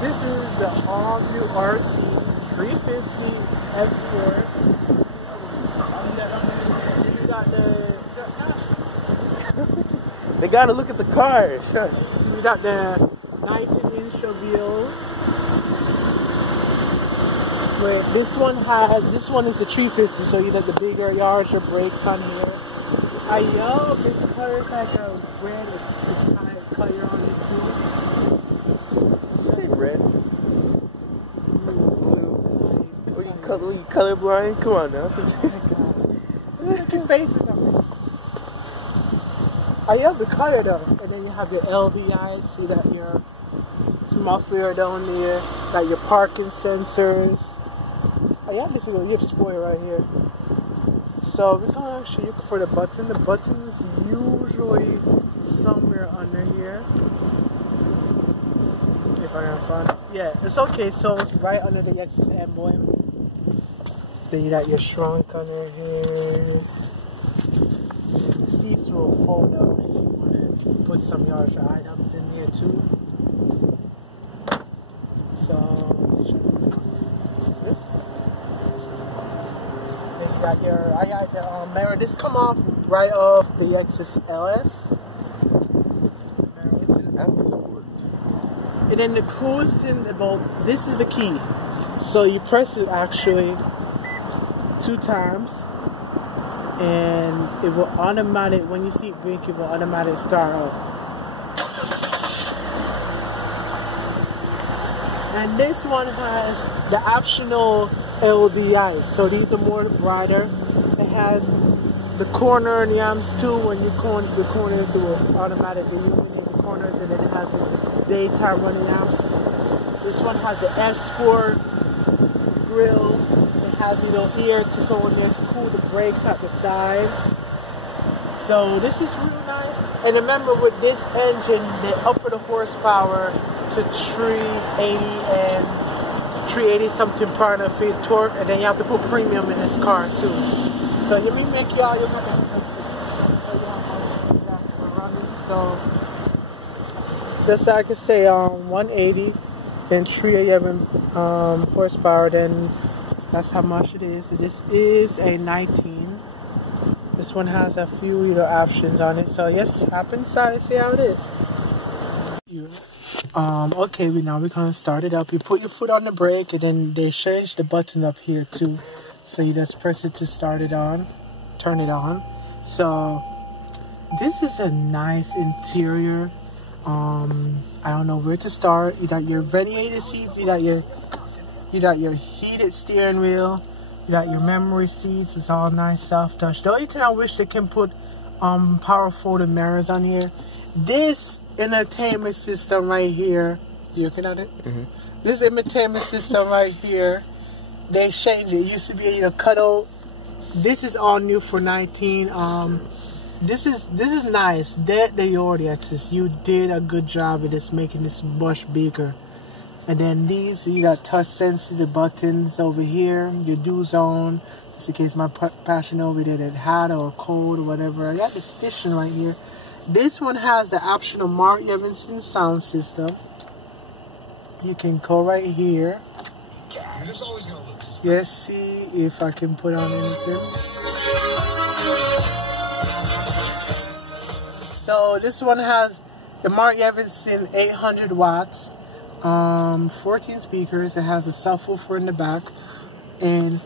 This is the all-new RC 350 Export. You got They gotta look at the car. Shush. we got the 19-inch wheels. Where this one is the 350, so you got the bigger, larger brakes on here. Yo, this car is like a red, it's kind of color on it too. Did you say red? Blue. Are you colorblind? Come on now. Look at your faces on it. I love the color though. And then you have the LDI, see that your muffler down there, got your parking sensors. Yeah, this is a lip spoiler right here. So we're gonna actually look for the button. The button is usually somewhere under here. If I can find it. Yeah, it's okay. So it's right under the Lexus emblem. Then you got your trunk under here. The seats will fold up if you want to put some of your items in there too. So I got the mirror. This come off right off the Lexus LS. It's an F Sport. And then the coolest thing about this is the key. So you press it actually 2 times, and it will automatic. When you see it blink, it will automatically start up. And this one has the optional LDI, so these are more brighter. It has the corner lamps too. When you corner the corners, it will automatically illuminate the corners, and then it has the daytime running lamps. This one has the Sport grill. It has here to go in there to cool the brakes at the side. So this is real nice. And remember, with this engine, they upper the horsepower to 380 and 380 something pound of feet torque, and then you have to put premium in this car too. So let me make y'all look at so just like I can say 180 then 311 horsepower, then that's how much it is. So this is a 19. This one has a few little options on it. So yes, hop inside and see how it is. Okay, now we're gonna start it up. You put your foot on the brake, and then they change the button up here too. So you just press it to start it on, turn it on. So this is a nice interior. I don't know where to start. You got your ventilated seats. You got your heated steering wheel. You got your memory seats. It's all nice, soft touch. The only thing I wish they can put power folding mirrors on here. This entertainment system right here, you looking at it? Mm-hmm. This entertainment system right here, they changed it. It used to be a cutout. This is all new for 19. This is nice. The audiences, you did a good job of this, making this much bigger. And then these, you got touch sensitive buttons over here. Your do zone, just in case my passion over there that hot or cold or whatever. I got the station right here. This one has the optional Mark Evanson sound system. You can go right here. Let's see if I can put on anything. So this one has the Mark Evanson 800 watts, 14 speakers. It has a subwoofer in the back, and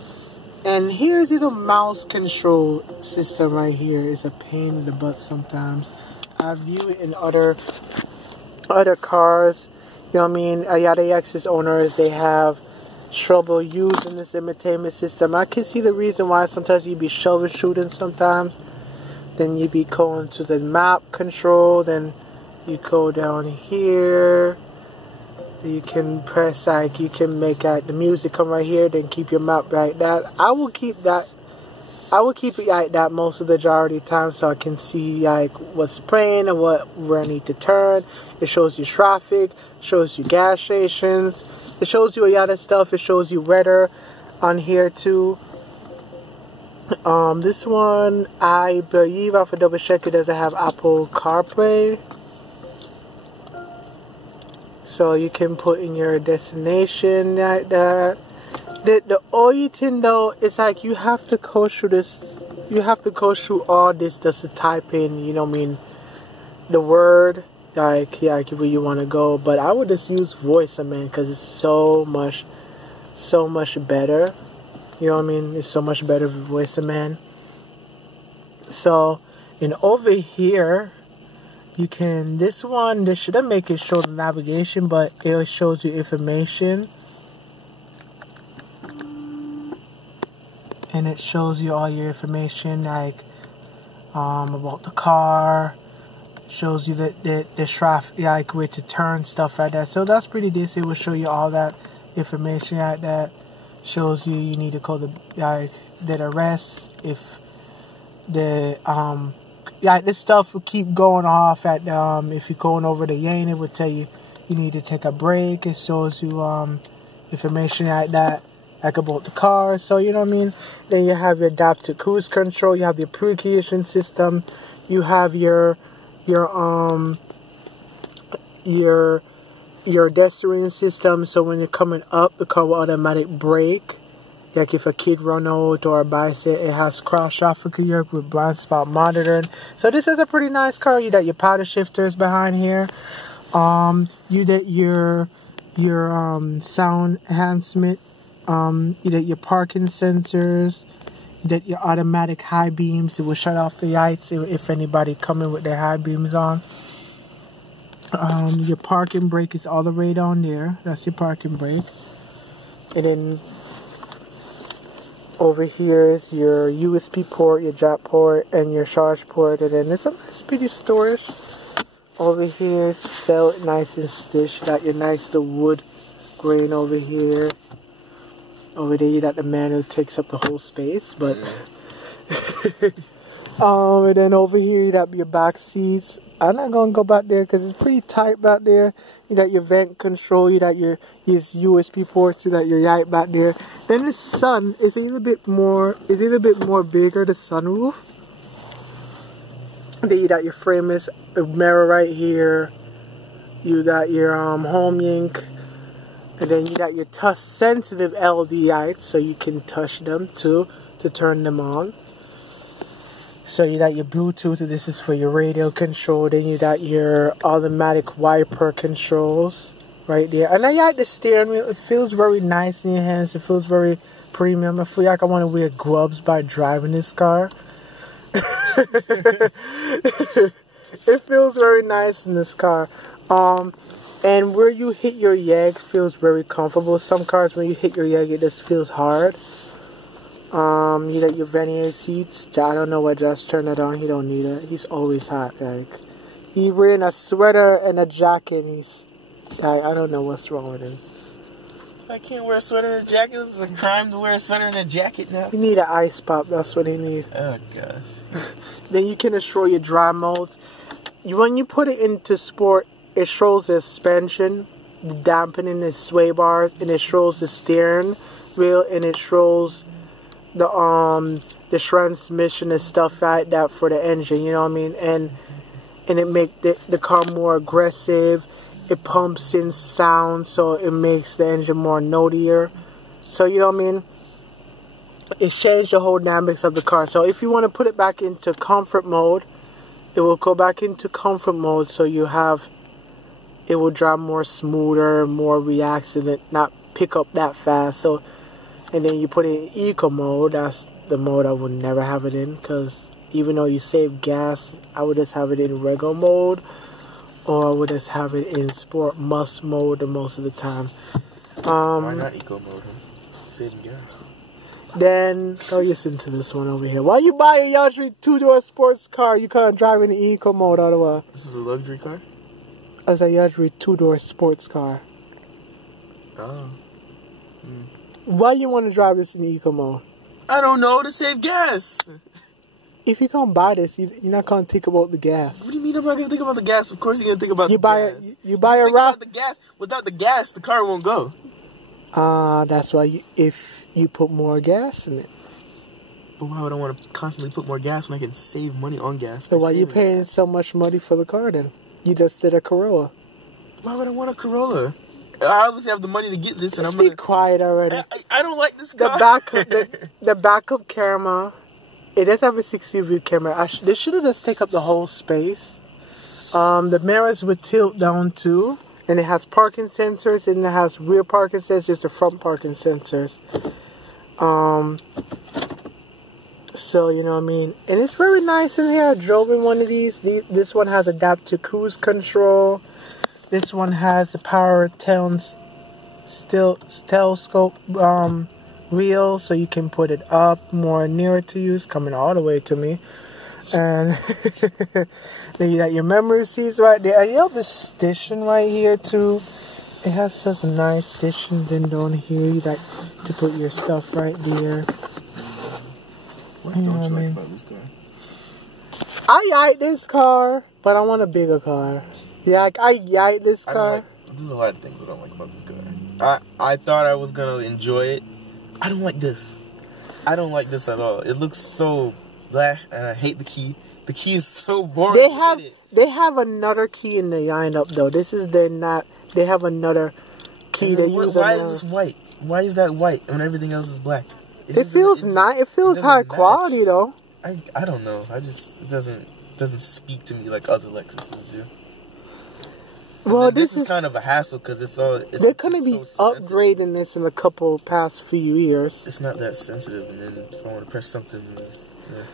here's the mouse control system right here. It's a pain in the butt sometimes. I view it in other cars. You know what I mean? The Lexus owners, they have trouble using this entertainment system. I can see the reason why. Sometimes you'd be troubleshooting sometimes. Then you'd be going to the map control. Then you go down here. You can press you can make the music come right here. Then keep your map like that. I will keep that. I will keep it like that most of the majority of the time, so I can see like what's playing and where I need to turn. It shows you traffic, shows you gas stations, it shows you a lot of stuff. It shows you weather on here too. This one, I believe, I have to double check, it doesn't have Apple CarPlay. so you can put in your destination like that. The only thing though is like you have to go through this. You have to go through all this just to type in, you know what I mean, the word, like where you want to go. But I would just use voice, man, because it's so much better. You know what I mean? It's so much better with voice, man. So, and over here, you can, this shouldn't make it show the navigation, but it shows you information. And it shows you all your information, like about the car. It shows you the traffic, like where to turn, stuff like that. So that's pretty decent. It will show you all that information like that. Shows you need to call the rest if the this stuff will keep going off at if you're going over the lane. It will tell you need to take a break. It shows you information like that, like about the car. So you know what I mean. Then you have your adaptive cruise control. You have the application system. You have your pedestrian system. So when you're coming up, the car will automatic brake. Like if a kid run out or a bicycle, it has cross traffic here with blind spot monitoring. So this is a pretty nice car. You got your paddle shifters behind here. You get your sound enhancement. You get your parking sensors. You get your automatic high beams. It will shut off the lights if anybody coming with their high beams on. Your parking brake is all the way down there. That's your parking brake. And then over here is your USB port, your jack port, and your charge port. And then there's some nice pretty storage. Over here is felt nice and stitched. Got your nice the wood grain over here. Over there you got the manual, takes up the whole space, but and then over here you got your back seats. I'm not gonna go back there because it's pretty tight back there. You got your vent control, you got your USB ports, you got your light back there. Then the sun is a little bit more bigger, the sunroof. Then you got your frameless mirror right here. You got your home link. And then you got your touch sensitive LED lights, so you can touch them too to turn them on. So you got your Bluetooth, this is for your radio control. Then you got your automatic wiper controls right there. And I got the steering wheel. It feels very nice in your hands. It feels very premium. I feel like I want to wear gloves by driving this car. It feels very nice in this car. And where you hit your legs feels very comfortable. Some cars, when you hit your leg, it just feels hard. You got your Vanier seats. I don't know why Josh turned it on. He don't need it. He's always hot. Like, he wearing a sweater and a jacket. And he's like, I don't know what's wrong with him. I can't wear a sweater and a jacket. This is a crime to wear a sweater and a jacket now. You need an ice pop. That's what he need. Oh gosh. Then you can control your drive modes. When you put it into sport, it shows the suspension, the dampening, the sway bars, and it shows the steering wheel, and it shows the transmission and stuff like that for the engine. You know what I mean? And it makes the car more aggressive. It pumps in sound, so it makes the engine more notier. So you know what I mean? It changed the whole dynamics of the car. So if you want to put it back into comfort mode, it will go back into comfort mode. So you have, it will drive more smoother, more relaxed, and it not pick up that fast. So, and then you put it in eco mode. That's the mode I would never have it in, because even though you save gas, I would just have it in regular mode, or I would just have it in sport must mode most of the time. Why not eco mode? Saving gas. Then go listen to this one over here. Why you buy a luxury 2-door sports car? You can't drive in the eco mode otherwise. This is a luxury car? As a luxury 2-door sports car. Oh. Why you want to drive this in eco mode? I don't know, to save gas. If you can't buy this, you're not gonna think about the gas. What do you mean I'm not gonna think about the gas? Of course you're gonna think about the gas. You buy a about the gas. Without the gas, the car won't go. That's why if you put more gas in it. But why would I want to constantly put more gas when I can save money on gas? So why you paying so much money for the car then? You just did a Corolla. Why would I want a Corolla? I obviously have the money to get this, and Let's be quiet already. I don't like this car. The backup camera, it does have a 60 view camera. They should have just take up the whole space. The mirrors would tilt down too, and it has parking sensors, and it has rear parking sensors, the front parking sensors. So you know what I mean, and it's very nice in here. I drove in one of these. This one has adaptive cruise control. This one has the power telescope wheel, so you can put it up more nearer to you. It's coming all the way to me. And then you got your memory seats right there. And you have this station right here too. It has such a nice station. Then down here you like to put your stuff right there. What don't you like about this car? I like this car, but I want a bigger car. Yeah, I like this car. There's a lot of things I don't like about this car. I thought I was gonna enjoy it. I don't like this. I don't like this at all. It looks so blah, and I hate the key. The key is so boring. They have another key in the lineup though. This is they have another key they use. Why is this white? Why is that white when everything else is black? It feels nice. It feels high quality though. I don't know. It doesn't speak to me like other Lexuses do. Well, this is kind of a hassle because they're gonna be upgrading this in a couple past few years. It's not that sensitive, and then if I want to press something, yeah.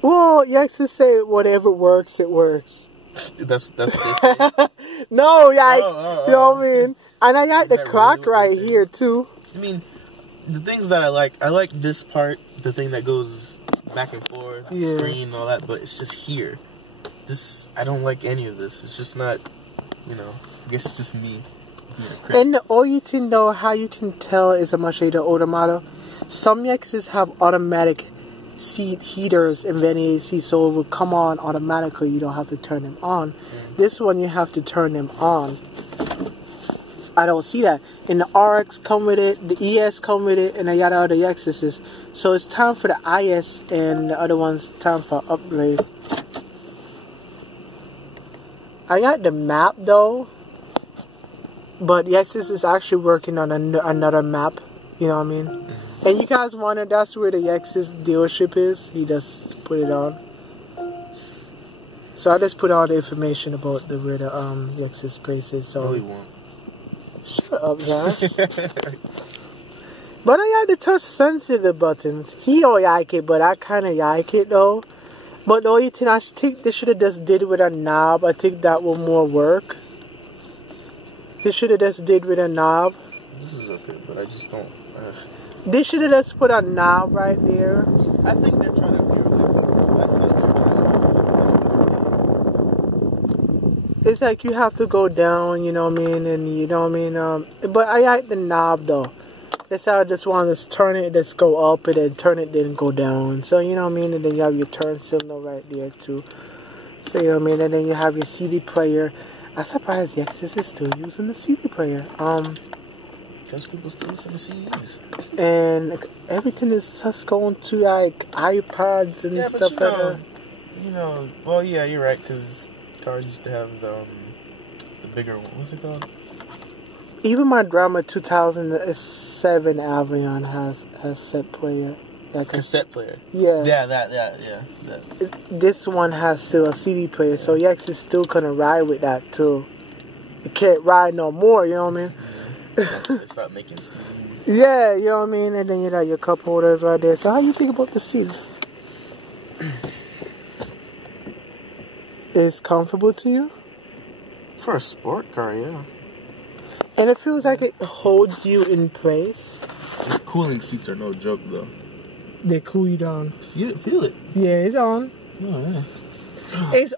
Well, you actually say whatever works, it works. That's what they say. No, yeah, you know what I mean. And I got the clock right here too. I mean, the things that I like this part, the thing that goes back and forth, the screen, and all that. But it's just here. I don't like any of this. It's just not. You know, I guess it's just me. And the only thing though, how you can tell is how much the older model. Some Lexus have automatic seat heaters and ventilated seats, so it will come on automatically. You don't have to turn them on. This one you have to turn them on. I don't see that. And the RX come with it, the ES come with it, and I got other Lexuses. So it's time for the IS and the other one's time for upgrade. I got the map though, but Lexus is actually working on another map, you know what I mean? And you guys wonder, that's where the Lexus dealership is. He just put it on. So I just put all the information about where the Lexus place is. So no, he won't. Shut up, Josh. But I got the touch sensitive buttons. He don't like it, but I kind of like it though. But the only thing I think they should have just did with a knob. I think that will more work. They should have just did with a knob. This is okay, but I just don't. They should have just put a knob right there. I think they're trying to veer away from it. I said they're trying to. It's like you have to go down, you know what I mean, and you know what I mean. But I like the knob though. That's how I just want to turn it, just go up and then turn it, then go down. So, you know what I mean? And then you have your turn signal right there, too. So, you know what I mean? And then you have your CD player. I'm surprised Lexus is still using the CD player. Because people still listen to CDs. And everything is just going to, like, iPods and stuff like that. You know, well, yeah, you're right, because cars used to have the bigger one. What's it called? Even my Drama 2007 Avion has set player. Like cassette player. Yeah. Yeah. This one has still a CD player, so Lexus is still gonna ride with that too. It can't ride no more, you know what I mean? They start making CDs. Yeah, you know what I mean? And then you got your cup holders right there. So how you think about the seats? It's comfortable to you? For a sport car, yeah. And it feels like it holds you in place. These cooling seats are no joke, though. They cool you down. Feel it. Yeah, it's on. Oh, yeah. It's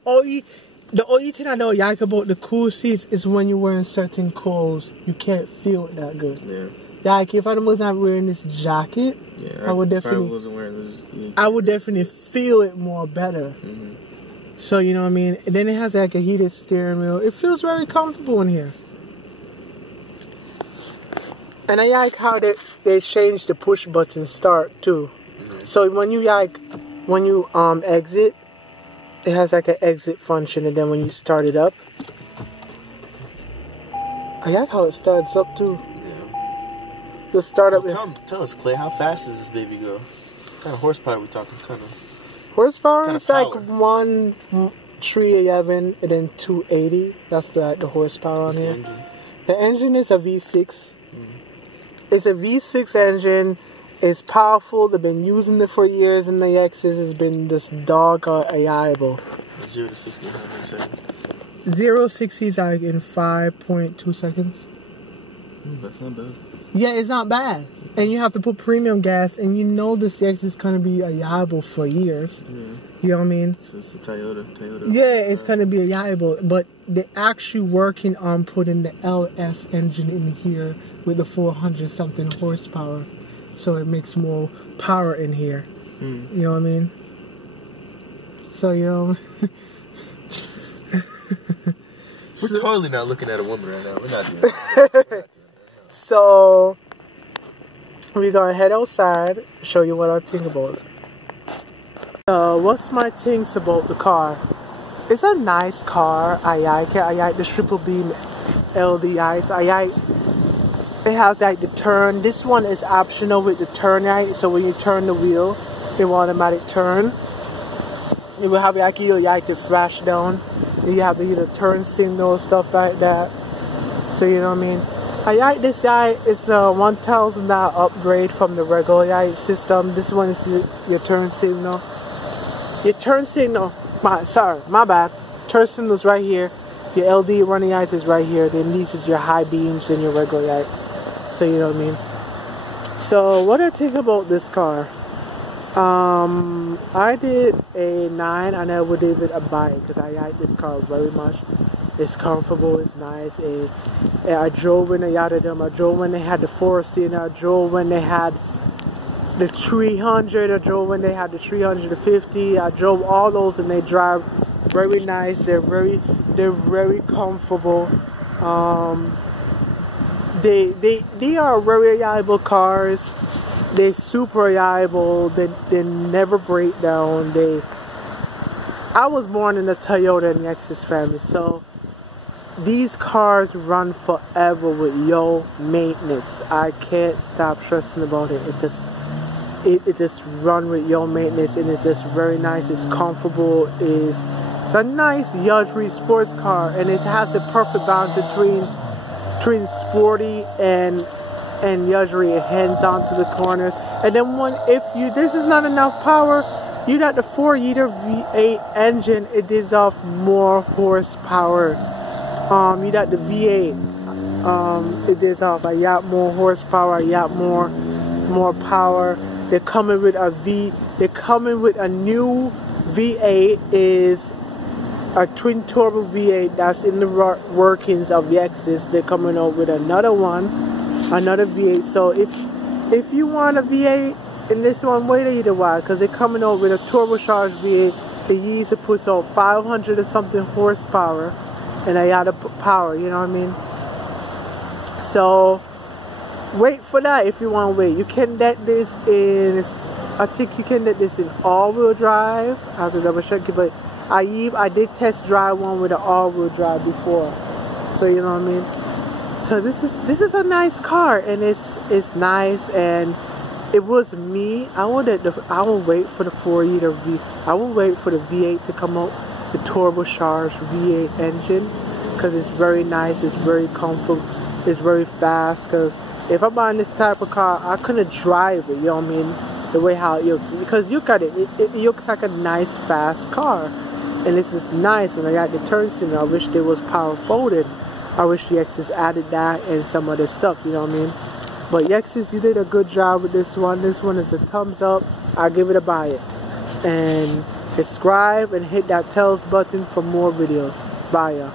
the only thing I don't like about the cool seats is when you're wearing certain clothes, you can't feel it that good. Yeah. Like if I was not wearing this jacket, yeah, I would definitely. If I wasn't wearing this, yeah. I would definitely feel it more better. So you know what I mean. And then it has like a heated steering wheel. It feels very comfortable in here. And I like how they changed the push button start too. So when you exit, it has like an exit function, and then when you start it up, I like how it starts up too. Yeah. The startup. So tell us, Clay, how fast does this baby go? What kind of horsepower we talking? Horsepower is like 311 and then 280. That's the horsepower on here. The engine is a V6. It's a V6 engine. It's powerful. They've been using it for years, and the Lexus has been this dog reliable. 0 to 60 in how many seconds? 0 to 60 is like in 5.2 seconds. That's not bad. Yeah, it's not bad. And you have to put premium gas, and you know this Lexus is going to be reliable for years. Yeah. You know what I mean? It's a Toyota. Yeah, it's going to be reliable. But they're actually working on putting the LS engine in here with the 400-something horsepower. So it makes more power in here. You know what I mean? So, you know... We're totally not looking at a woman right now. We're not doing that. So, we're going to head outside, show you what I think about it. What's my things about the car? It's a nice car. I like it. I like the triple beam LDIs. I like it has like the turn. This one is optional with the turn light. So when you turn the wheel, it will automatic turn. It will have like you like the flash down. You have the turn signal, stuff like that. So you know what I mean. I like this light. It's a $1,000 upgrade from the regular light system. This one is your turn signal. Your turn signal. My bad. Turn signal's right here. Your LD running lights is right here. Then these is your high beams and your regular light. So you know what I mean. So what I think about this car? I did a 9 and I would give it a buy because I like this car very much. It's comfortable, it's nice. I drove when they added them. I drove when they had the 4C, I drove when they had the 300. I drove when they had the 350. I drove all those and they drive very nice. They're very comfortable. They are very reliable cars. They're super reliable. They never break down. I was born in the Toyota and Lexus family, so these cars run forever with low maintenance. I can't stop stressing about it. It's just it just run with low maintenance, and it's just very nice. It's comfortable. It's a nice luxury sports car, and it has the perfect balance between sporty and luxury. It hands on to the corners, and then this is not enough power, you got the 4-liter V8 engine. It gives off more horsepower. You got the V8. It gives off a lot more horsepower, a lot more power. They're coming with a new V8. Is a twin turbo V8 that's in the workings of Lexus. They're coming out with another one. Another V8. So if you want a V8 in this one, wait a little while, because they're coming out with a turbocharged V8. They use to push out 500 or something horsepower and a lot of power. You know what I mean? So wait for that if you want to wait. You can get this in. I think you can get this in all-wheel drive. I have to double check it, but I did test drive one with an all-wheel drive before. So you know what I mean? So this is a nice car, and it's nice, and it was me. I will wait for the 4-liter V. I will wait for the V8 to come out, the turbocharged V8 engine, because it's very nice. It's very comfortable. It's very fast. Because if I'm buying this type of car, I couldn't drive it. You know what I mean? The way how it looks, because look at it. It looks like a nice fast car, and this is nice. And I got the turn signal. I wish there was power folded. I wish the Lexus added that and some other stuff, you know what I mean? But Lexus, you did a good job with this one. This one is a thumbs up. I'll give it a buy it. And subscribe and hit that tells button for more videos. Bye, y'all.